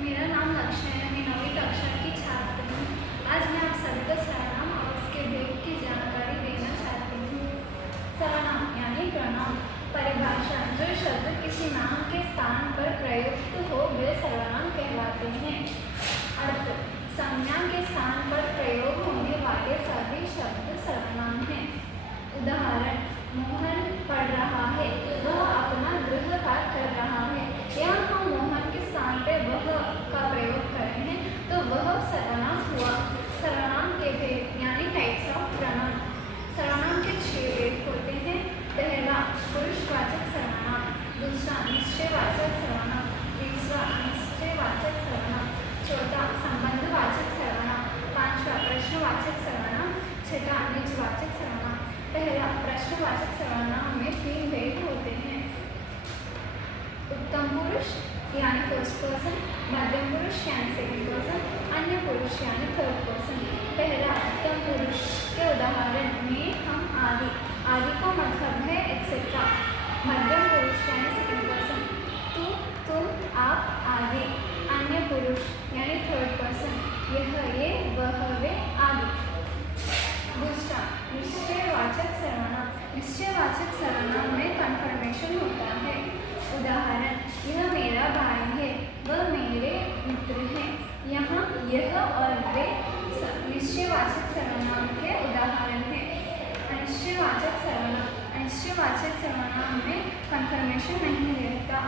मेरा नाम लक्ष्य है। मैं 9वीं कक्षा की छात्र हूँ। आज मैं आप सभी को सर्वनाम और उसके भेद की जानकारी देना चाहती हूँ। सर्वनाम यानी प्रणाम। परिभाषा: जो शब्द किसी नाम के स्थान पर प्रयुक्त हो वे सर्वनाम कहलाते हैं। अर्थ: संज्ञा के स्थान पर प्रयोग होने वाले सभी शब्द सर्वनाम हैं। उदाहरण: मोहन पढ़ रहा है, वह अपना गृह कार्य कर रहा है। यहाँ हम मोहन के स्थान पे वह का प्रयोग करें हैं तो वह सर्वनाम हुआ। सर्वनाम के भेद यानी टाइप्स ऑफ प्रनाउन। सर्वनाम के 6 भेद होते हैं। पहला पुरुषवाचक सर्वनाम, दूसरा निश्चयवाचक सर्वनाम, तीसरा अनिश्चयवाचक सर्वनाम, चौथा संबंधवाचक सर्वनाम, पांचवा प्रश्नवाचक सर्वनाम, छठा निजवाचक सर्वनाम। पहला प्रश्नवाचक सर्वनाम में 3 भेद होते हैं। उत्तम पुरुष यानी फर्स्ट पर्सन, मध्यम पुरुष यानी सेकंड पर्सन, अन्य पुरुष यानी थर्ड पर्सन। पहला उत्तम पुरुष के उदाहरण में हम आदि, आदि का मतलब है एक्सेट्रा। मध्यम पुरुष यानी सेकंड पर्सन, तू, तुम, आप, आदि। अन्य पुरुष यानी थर्ड पर्सन, यह, ये, वह, वे, आदि। दूसरा निश्चयवाचक सर्वनाम। निश्चयवाचक सर्वनाम में कन्फर्मेशन होता है। उदाहरण: यह मेरा भाई है, वह मेरे मित्र हैं। यहाँ यह और वे निश्चयवाचक सर्वनाम के उदाहरण हैं। अनिश्चयवाचक सर्वनाम। अनिश्चयवाचक सर्वनाम में कन्फर्मेशन नहीं रहता।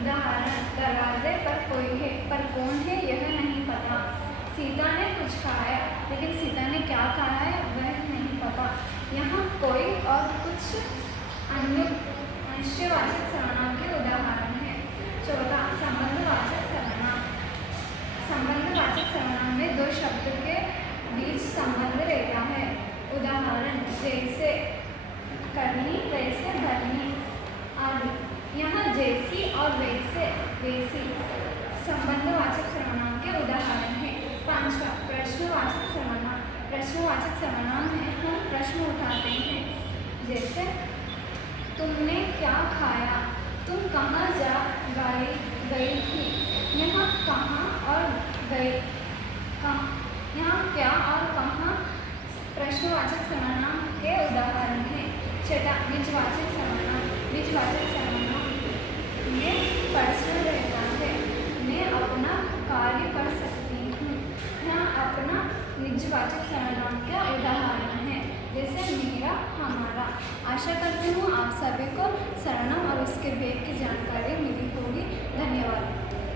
उदाहरण: दरवाजे पर कोई है पर कौन है यह नहीं पता। सीता ने कुछ खाया लेकिन सीता ने क्या खाया है वह नहीं पता। यहाँ कोई और कुछ अन्य अनिश्चयवाचक सर्वनाम के उदाहरण हैं। चौथा संबंधवाचक सर्वनाम। संबंधवाचक सर्वनाम में 2 शब्द के बीच संबंध रहता है। उदाहरण: जैसे करनी, वैसे भरनी, आदि। यहाँ जैसी और वैसे, वैसी संबंधवाचक सर्वनाम के उदाहरण हैं। पांचवा प्रश्नवाचक सर्वनाम। प्रश्नवाचक सर्वनाम में हम प्रश्न उठाते हैं, जैसे तुमने क्या खाया, तुम कहाँ जा गई थी। यहाँ कहाँ और गए, यहाँ क्या और कहाँ प्रश्नवाचक सर्वनाम के उदाहरण हैं। छठा निजवाचक सर्वनाम। निजवाचक सर्वनाम में पर्सनल रहता है। मैं अपना कार्य कर सकती हूँ। यहाँ अपना निजवाचक सर्वनाम का उदाहरण है, जैसे मेरा, हमारा। आशा करती हूँ आप सभी को सर्वनाम और उसके भेद की जानकारी